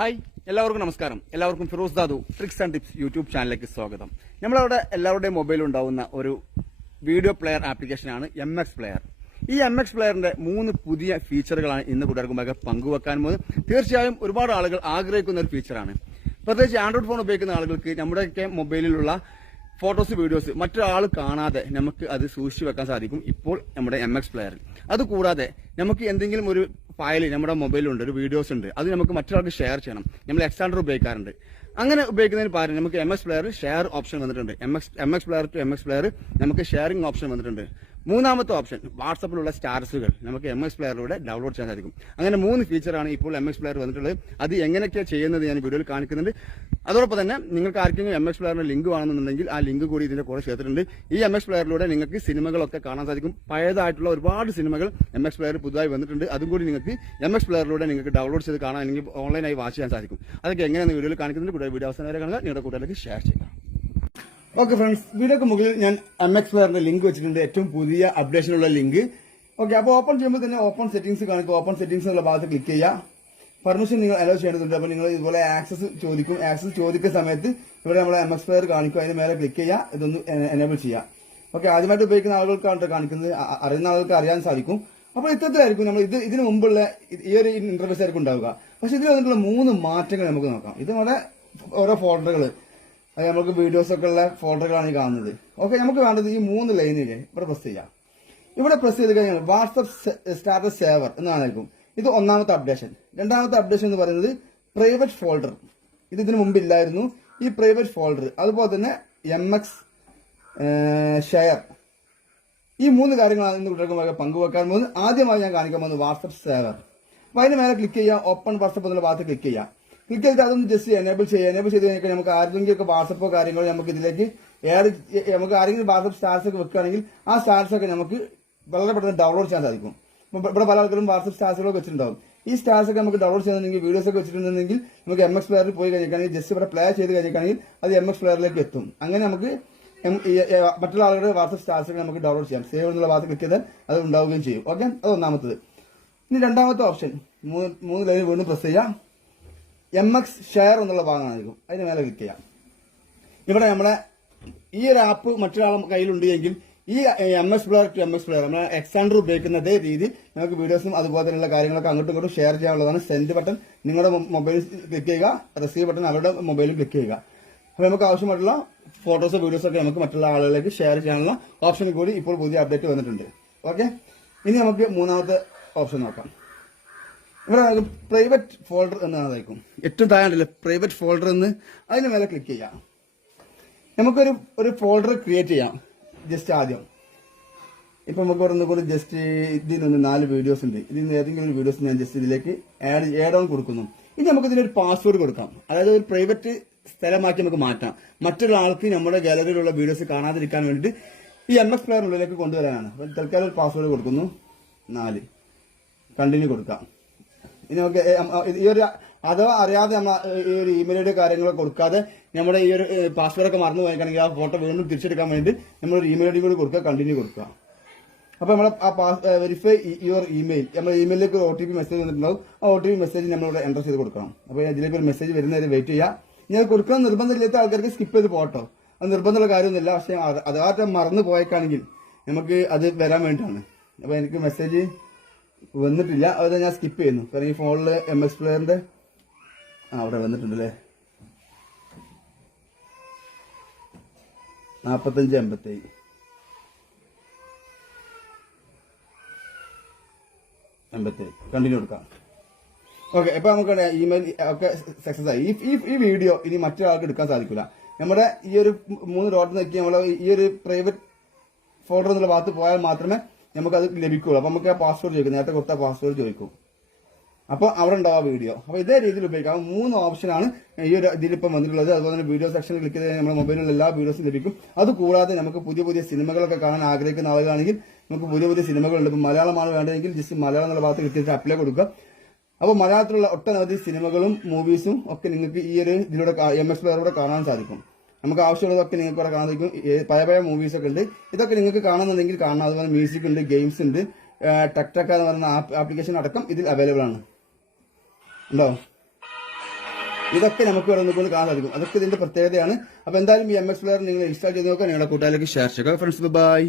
Hi എല്ലാവർക്കും നമസ്കാരം. എല്ലാവർക്കും Firoz Dadu tricks and tips YouTube ചാനലിലേക്ക് സ്വാഗതം. നമ്മളവിടെ എല്ലാവരുടെയും മൊബൈലിൽ ഉണ്ടാവുന്ന ഒരു വീഡിയോ പ്ലെയർ ആപ്ലിക്കേഷനാണ് എം എക്സ് പ്ലെയർ ഈ എം എക്സ് പ്ലെയറിന്റെ മൂന്ന് പുതിയ ഫീച്ചറുകളാണ് ഇന്ന് കൂട്ടുകാർക്കുമ്പോൾ പങ്കുവെക്കാൻ പോകുന്നത്. തീർച്ചയായും ഒരുപാട് ആളുകൾ ആഗ്രഹിക്കുന്ന ഒരു ഫീച്ചറാണ് പ്രത്യേകിച്ച് ആൻഡ്രോയിഡ് ഫോൺ ഉപയോഗിക്കുന്ന ആളുകൾക്ക് നമ്മുടെയൊക്കെ മൊബൈലിലുള്ള ഫോട്ടോസ് വീഡിയോസ് മറ്റൊരാൾ കാണാതെ നമുക്ക് അത് സൂക്ഷിച്ചു വെക്കാൻ സാധിക്കും ഇപ്പോൾ നമ്മുടെ എം എക്സ് പ്ലെയറിൽ അതുകൂടാതെ നമുക്ക് എന്തെങ്കിലും ഒരു ഫയൽ നമ്മുടെ മൊബൈലുണ്ട് ഒരു വീഡിയോസ് ഉണ്ട്. അത് നമുക്ക് മറ്റൊരാൾക്ക് ഷെയർ ചെയ്യണം. നമ്മൾ എക്സാണ്ടർ ഉപയോഗിക്കാറുണ്ട്. അങ്ങനെ ഉപയോഗിക്കുന്നതിന് പകരം നമുക്ക് M X player share option വന്നിട്ടുണ്ട്. M X M X player to M X player നമുക്ക് ഷെയറിംഗ് ഓപ്ഷൻ വന്നിട്ടുണ്ട്. മൂന്നാമത്തെ ഓപ്ഷൻ വാട്സപ്പിലുള്ള സ്റ്റാറ്റസുകൾ നമുക്ക് എം എക്സ് പ്ലെയറിലൂടെ ഡൗൺലോഡ് ചെയ്യാൻ സാധിക്കും. അങ്ങനെ മൂന്ന് ഫീച്ചറാണ് ഇപ്പോൾ എം എക്സ് പ്ലെയർ വന്നിട്ടുള്ളത്. അത് എങ്ങനെയൊക്കെയാണ് ചെയ്യുന്നത് ഞാൻ വീഡിയോയിൽ കാണിക്കുന്നുണ്ട്. അതോടൊപ്പം തന്നെ നിങ്ങൾക്ക് ആർക്കെങ്കിലും എം എക്സ് പ്ലെയറിന് ലിങ്ക് വേണമെന്നുണ്ടെങ്കിൽ ആ ലിങ്ക് കൂടി ഇതിന്റെ കൂടെ ചേർത്തിട്ടുണ്ട് ഈ എം എക്സ് പ്ലെയറിലൂടെ നിങ്ങൾക്ക് സിനിമകളൊക്കെ കാണാൻ സാധിക്കും. പഴയതായിട്ടുള്ള ഒരുപാട് സിനിമകൾ എം എക്സ് പ്ലെയർ പുതുതായി വന്നിട്ടുണ്ട്. അതും കൂടി നിങ്ങൾക്ക് എം എക്സ് പ്ലെയറിലൂടെ നിങ്ങൾക്ക് ഡൗൺലോഡ് ചെയ്ത് കാണാൻ അല്ലെങ്കിൽ ഓൺലൈനായി വാച്ച് ചെയ്യാൻ സാധിക്കും. അതൊക്കെ എങ്ങനെയാണ് വീഡിയോയിൽ കാണിക്കുന്നുണ്ട്. വീഡിയോ അവസാനം വരെ കാണുക. നിങ്ങളുടെ കൂട്ടുകാർക്ക് ഷെയർ ചെയ്യുക. ഓക്കെ ഫ്രണ്ട്സ് വീഡിയോക്ക് മുകളിൽ ഞാൻ എം എക്സ് പ്ലെയറിന്റെ ലിങ്ക് വെച്ചിട്ടുണ്ട്. ഏറ്റവും പുതിയ അപ്ഡേഷനുള്ള ലിങ്ക് ഓക്കെ അപ്പോൾ ഓപ്പൺ ചെയ്യുമ്പോൾ തന്നെ ഓപ്പൺ സെറ്റിംഗ്സ് കാണിക്കും ഓപ്പൺ സെറ്റിംഗ്സ് എന്നുള്ള ഭാഗത്ത് ക്ലിക്ക് ചെയ്യുക. പെർമിഷൻ നിങ്ങൾ അലോ ചെയ്യേണ്ടതുണ്ട്. അപ്പോൾ നിങ്ങൾ ഇതുപോലെ ആക്സസ് ചോദിക്കും. ആക്സസ് ചോദിക്കുന്ന സമയത്ത് ഇവിടെ നമ്മൾ എം എക്സ് പ്ലെയർ കാണിക്കും. അതിന് മേലെ ക്ലിക്ക് ചെയ്യുക. ഇതൊന്ന് എനേബിൾ ചെയ്യുക. ഓക്കെ ആദ്യമായിട്ട് ഉപയോഗിക്കുന്ന ആളുകൾക്കാണ് കാണിക്കുന്നത്. അറിയുന്ന ആളുകൾക്ക് അറിയാൻ സാധിക്കും. അപ്പോൾ ഇത്തരത്തിലായിരിക്കും നമ്മൾ ഇത് ഇതിന് മുമ്പുള്ള ഈ ഒരു ഇന്റർഫേസ് ആയിരിക്കും ഉണ്ടാവുക. പക്ഷെ ഇതിൽ വന്നിട്ടുള്ള മൂന്ന് മാറ്റങ്ങൾ നമുക്ക് നോക്കാം. ഇത് നമ്മുടെ ഓരോ ഫോൾഡറുകൾ അത് നമുക്ക് വീഡിയോസൊക്കെ ഉള്ള ഫോൾഡറുകളാണ് ഈ കാണുന്നത്. ഓക്കെ നമുക്ക് വേണ്ടത് ഈ മൂന്ന് ലൈനിൽ ഇവിടെ പ്രസ് ചെയ്യാം. ഇവിടെ പ്രസ് ചെയ്ത് കഴിഞ്ഞാൽ വാട്സപ്പ് സ്റ്റാറ്റസ് സേവർ എന്ന് എന്നായിരിക്കും ഇത് ഒന്നാമത്തെ അപ്ഡേഷൻ രണ്ടാമത്തെ അപ്ഡേഷൻ എന്ന് പറയുന്നത് പ്രൈവറ്റ് ഫോൾഡർ ഇത് ഇതിനു മുമ്പ് ഇല്ലായിരുന്നു. ഈ പ്രൈവറ്റ് ഫോൾഡർ അതുപോലെ തന്നെ എം എക്സ് ഷെയർ ഈ മൂന്ന് കാര്യങ്ങളാണ് ഇന്ന് കുട്ടികൾക്ക് പങ്കുവെക്കാൻ പോകുന്നത്. ആദ്യമായി ഞാൻ കാണിക്കാൻ പോകുന്നത് വാട്സപ്പ് സേവർ. അപ്പൊ അതിന് മേലെ ക്ലിക്ക് ചെയ്യുക ഓപ്പൺ വാട്സപ്പ് എന്നുള്ള ഭാഗത്ത് ക്ലിക്ക് ചെയ്യുക ക്ലിക്ക് ചെയ്ത് അതൊന്ന് ജസ്റ്റ് എനേബിൾ ചെയ്യുക എനേബിൾ ചെയ്ത് കഴിഞ്ഞാൽ നമുക്ക് ആരെങ്കിലും ഒക്കെ വാട്സപ്പോ കാര്യങ്ങളോ നമുക്ക് ഇതിലേക്ക് ഏത് നമുക്ക് ആരെങ്കിലും വാട്സപ്പ് സ്റ്റാറ്റസ് ഒക്കെ വെക്കുകയാണെങ്കിൽ ആ സ്റ്റാറ്റസ് ഒക്കെ നമുക്ക് വളരെ പെട്ടെന്ന് ഡൗൺലോഡ് ചെയ്യാൻ സാധിക്കും. ഇവിടെ പല ആൾക്കാരും വാട്സപ്പ് സ്റ്റാറ്റസുകളൊക്കെ വെച്ചിട്ടുണ്ടാവും. ഈ സ്റ്റാറ്റസ് ഒക്കെ നമുക്ക് ഡൗൺലോഡ് ചെയ്യുന്നുണ്ടെങ്കിൽ വീഡിയോസ് ഒക്കെ വെച്ചിട്ടുണ്ടെങ്കിൽ നമുക്ക് എം എക്സ് പ്ലെയറിൽ പോയി കഴിഞ്ഞിട്ടാണെങ്കിൽ ജസ്റ്റ് ഇവിടെ പ്ലേ ചെയ്ത് കഴിഞ്ഞിട്ടാണെങ്കിൽ അത് എം എക്സ് പ്ലെയറിലേക്ക് എത്തും. അങ്ങനെ നമുക്ക് മറ്റുള്ള ആളുകളുടെ വാട്സപ്പ് സ്റ്റാറ്റസ് ഒക്കെ നമുക്ക് ഡൗൺലോഡ് ചെയ്യാം. സേവ് എന്നുള്ള വാർത്ത ക്ലിക്ക് ചെയ്താൽ അത് ഉണ്ടാവുകയും ചെയ്യും. ഓക്കെ അത് ഒന്നാമത്തത് ഇനി രണ്ടാമത്തെ ഓപ്ഷൻ മൂന്ന് മൂന്ന് ലൈൻ വീണ്ടും പ്രസ് ചെയ്യാം എം എക്സ് ഷെയർ എന്നുള്ള ഭാഗമായിരിക്കും അതിന് മേലെ ക്ലിക്ക് ചെയ്യാം. ഇവിടെ നമ്മുടെ ഈ ഒരു ആപ്പ് മറ്റൊരാളുടെ കയ്യിലുണ്ട് എങ്കിൽ ഈ M S player to M S player നമ്മൾ എക്സാൻഡർ ഉപയോഗിക്കുന്ന അതേ രീതി നമുക്ക് വീഡിയോസും അതുപോലെ തന്നെയുള്ള കാര്യങ്ങളൊക്കെ അങ്ങോട്ടും ഇങ്ങോട്ടും ഷെയർ ചെയ്യാനുള്ളതാണ് സെൻഡ് ബട്ടൺ നിങ്ങളുടെ മൊബൈലിൽ ക്ലിക്ക് ചെയ്യുക റിസീവ് ബട്ടൺ അവരുടെ മൊബൈലിൽ ക്ലിക്ക് ചെയ്യുക. അപ്പോൾ നമുക്ക് ആവശ്യമായിട്ടുള്ള ഫോട്ടോസോ വീഡിയോസോ ഒക്കെ നമുക്ക് മറ്റുള്ള ആളുകളിലേക്ക് ഷെയർ ചെയ്യാനുള്ള ഓപ്ഷൻ കൂടി ഇപ്പോൾ പുതിയ അപ്ഡേറ്റ് വന്നിട്ടുണ്ട്. ഓക്കെ ഇനി നമുക്ക് മൂന്നാമത്തെ ഓപ്ഷൻ നോക്കാം. ഇവിടെ നമുക്ക് പ്രൈവറ്റ് ഫോൾഡർ എന്നതായിരിക്കും ഏറ്റവും താഴെ പ്രൈവറ്റ് ഫോൾഡർ എന്ന്. അതിന് മേലെ ക്ലിക്ക് ചെയ്യാം. നമുക്കൊരു ഒരു ഫോൾഡർ ക്രിയേറ്റ് ചെയ്യാം ജസ്റ്റ് ആദ്യം. ഇപ്പൊ നമുക്ക് ഇവിടെ കൂടി ജസ്റ്റ് ഇതിൽ നിന്ന് നാല് വീഡിയോസ് ഉണ്ട്. ഇതിൽ നിന്ന് ഏതെങ്കിലും ഒരു വീഡിയോസ് ഞാൻ ജസ്റ്റ് ഇതിലേക്ക് ആഡ് ആഡ് ഓൺ കൊടുക്കുന്നു. ഇനി നമുക്ക് ഇതിനൊരു പാസ്വേഡ് കൊടുക്കാം. അതായത് ഒരു പ്രൈവറ്റ് സ്ഥലമാക്കി നമുക്ക് മാറ്റാം. മറ്റൊരാൾക്ക് നമ്മുടെ ഗാലറിയിലുള്ള വീഡിയോസ് കാണാതിരിക്കാൻ വേണ്ടിയിട്ട് ഈ എം എക്സ് പ്ലെയറിനുള്ളിലേക്ക് കൊണ്ടുവരാനാണ്. തൽക്കാലം ഒരു പാസ്വേഡ് കൊടുക്കുന്നു. നാല്. കണ്ടിന്യൂ കൊടുക്കാം. ഇനി നമുക്ക് ഈ ഒരു അഥവാ അറിയാതെ നമ്മൾ ഈ ഒരു ഇമെയിലിന്റെ കാര്യങ്ങളൊക്കെ കൊടുക്കാതെ നമ്മുടെ ഈ ഒരു പാസ്വേഡ് ഒക്കെ മറന്നു പോയിക്കാണെങ്കിൽ ആ ഫോട്ടോ വീണ്ടും തിരിച്ചെടുക്കാൻ വേണ്ടി നമ്മൾ ഒരു ഇമെയിൽ കൂടി കൊടുക്കുക കണ്ടിന്യൂ കൊടുക്കുക. അപ്പൊ നമ്മൾ ആ പാസ് വെരിഫൈ യുവർ ഇമെയിൽ നമ്മൾ ഇമെയിലേക്ക് ഒരു ഒ ടി പി മെസ്സേജ് വന്നിട്ടുണ്ടാവും. ആ ഒ ടി പി മെസ്സേജ് നമ്മളിവിടെ എന്റർ ചെയ്ത് കൊടുക്കണം. അപ്പോൾ ഇതിലേക്ക് ഒരു മെസ്സേജ് വരുന്നവരെ വെയിറ്റ് ചെയ്യുക ഞാൻ കൊടുക്കാൻ നിർബന്ധമില്ലാത്ത ആൾക്കാർക്ക് സ്കിപ്പ് ചെയ്ത് പോട്ടോ അത് നിർബന്ധമുള്ള കാര്യമൊന്നുമില്ല. പക്ഷേ അത് മറന്നു പോയേക്കാണെങ്കിൽ നമുക്ക് അത് വരാൻ വേണ്ടിയിട്ടാണ് അപ്പോൾ എനിക്ക് മെസ്സേജ് വന്നിട്ടില്ല. അത് ഞാൻ സ്കിപ്പ് ചെയ്യുന്നു. കാരണം ഈ ഫോണിൽ എം എക്സ് പ്ലെയറിന്റെ ആ അവിടെ വന്നിട്ടുണ്ടല്ലേ? നാപ്പത്തഞ്ച് എൺപത്തേഴ്. എൺപത്തേഴ്. കണ്ടിന്യൂ കൊടുക്കാം. ഓക്കെ ഇപ്പൊ നമുക്ക് ഇമെയിൽ ഒക്കെ സക്സസ് ആയി. ഈ- ഈ വീഡിയോ ഇനി മറ്റൊരാൾക്ക് എടുക്കാൻ സാധിക്കില്ല നമ്മുടെ ഈ ഒരു മൂന്ന് ഡോട്ട് നോക്കി നമ്മൾ ഈ ഒരു പ്രൈവറ്റ് ഫോൾഡർ എന്നുള്ള ഭാഗത്ത് പോയാൽ മാത്രമേ നമുക്ക് അത് ലഭിക്കുള്ളൂ. അപ്പൊ നമുക്ക് ആ പാസ്വേഡ് ചോദിക്കും. നേരത്തെ കൊടുത്ത പാസ്വേഡ് ചോദിക്കും. അപ്പോൾ അവിടെ ഉണ്ടാവും വീഡിയോ അപ്പോൾ ഇതേ രീതിയിൽ ഉപയോഗിക്കാം. മൂന്ന് ഓപ്ഷനാണ് ഈ ഒരു ഇതിലിപ്പം വന്നിട്ടുള്ളത്. അതുപോലെ തന്നെ വീഡിയോ സെക്ഷൻ ക്ലിക്ക് ചെയ്ത് നമ്മുടെ മൊബൈലിലുള്ള എല്ലാ വീഡിയോസും ലഭിക്കും. അത് കൂടാതെ നമുക്ക് പുതിയ പുതിയ സിനിമകളൊക്കെ കാണാൻ ആഗ്രഹിക്കുന്ന ആളുകളാണെങ്കിൽ നമുക്ക് പുതിയ പുതിയ സിനിമകളുണ്ട് ഇപ്പം മലയാളമാണ് വേണ്ടതെങ്കിൽ ജസ്റ്റ് മലയാളം എന്നുള്ള ഭാഗത്ത് കൃത്യമായിട്ട് അപ്ലൈ കൊടുക്കുക. അപ്പോൾ മലയാളത്തിലുള്ള ഒട്ടനവധി സിനിമകളും മൂവീസും ഒക്കെ നിങ്ങൾക്ക് ഈ ഒരു ഇതിലൂടെ എം എക്സ് പ്ലെയറിലൂടെ കാണാൻ സാധിക്കും. നമുക്ക് ആവശ്യമുള്ളതൊക്കെ നിങ്ങൾക്ക് ഇവിടെ കാണാൻ സാധിക്കും പഴയ പഴയ മൂവീസ് ഒക്കെ ഉണ്ട്. ഇതൊക്കെ നിങ്ങൾക്ക് കാണുന്നുണ്ടെങ്കിൽ കാണാം. അതുപോലെ മ്യൂസിക് ഉണ്ട് ഗെയിംസ് ഉണ്ട്. ടക് എന്ന് പറയുന്ന ആപ്ലിക്കേഷൻ അടക്കം ഇതിൽ അവൈലബിൾ ആണ്. ഉണ്ടോ? ഇതൊക്കെ നമുക്ക് ഇവിടെ നിൽക്കുന്നത് കാണാൻ സാധിക്കും. അതൊക്കെ ഇതിന്റെ പ്രത്യേകതയാണ്. അപ്പൊ എന്തായാലും ഈ എം എക്സ് പ്ലെയർ നിങ്ങൾ ഇൻസ്റ്റാൾ ചെയ്ത് നോക്കുക. നിങ്ങളുടെ കൂട്ടുകാരിലേക്ക് ഷെയർ ചെയ്യുക. Friends bye